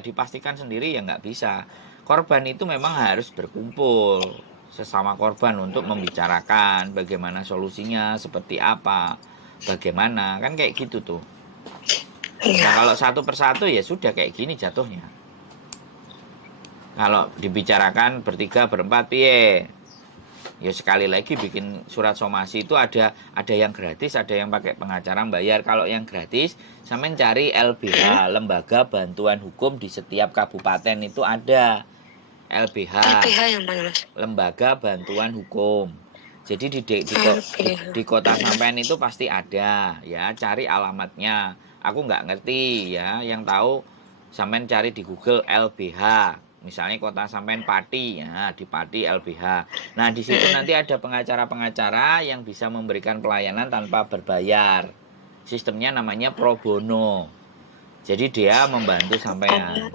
dipastikan sendiri ya nggak bisa. Korban itu memang harus berkumpul sesama korban untuk membicarakan bagaimana solusinya, seperti apa, bagaimana, kan kayak gitu tuh. Nah Iya. kalau satu persatu ya sudah kayak gini jatuhnya. Kalau dibicarakan bertiga berempat piye, ya sekali lagi bikin surat somasi itu ada yang gratis, ada yang pakai pengacara bayar. Kalau yang gratis sampean cari LBH, Lembaga Bantuan Hukum, di setiap kabupaten itu ada LBH, LPH yang mana, Mas? Lembaga Bantuan Hukum. Jadi LPH. di kota sampean itu pasti ada ya, cari alamatnya. Aku nggak ngerti ya, yang tahu sampean cari di Google LBH. Misalnya kota sampean Pati, ya di Pati LBH. Nah di situ nanti ada pengacara-pengacara yang bisa memberikan pelayanan tanpa berbayar. Sistemnya namanya pro bono. Jadi dia membantu sampean.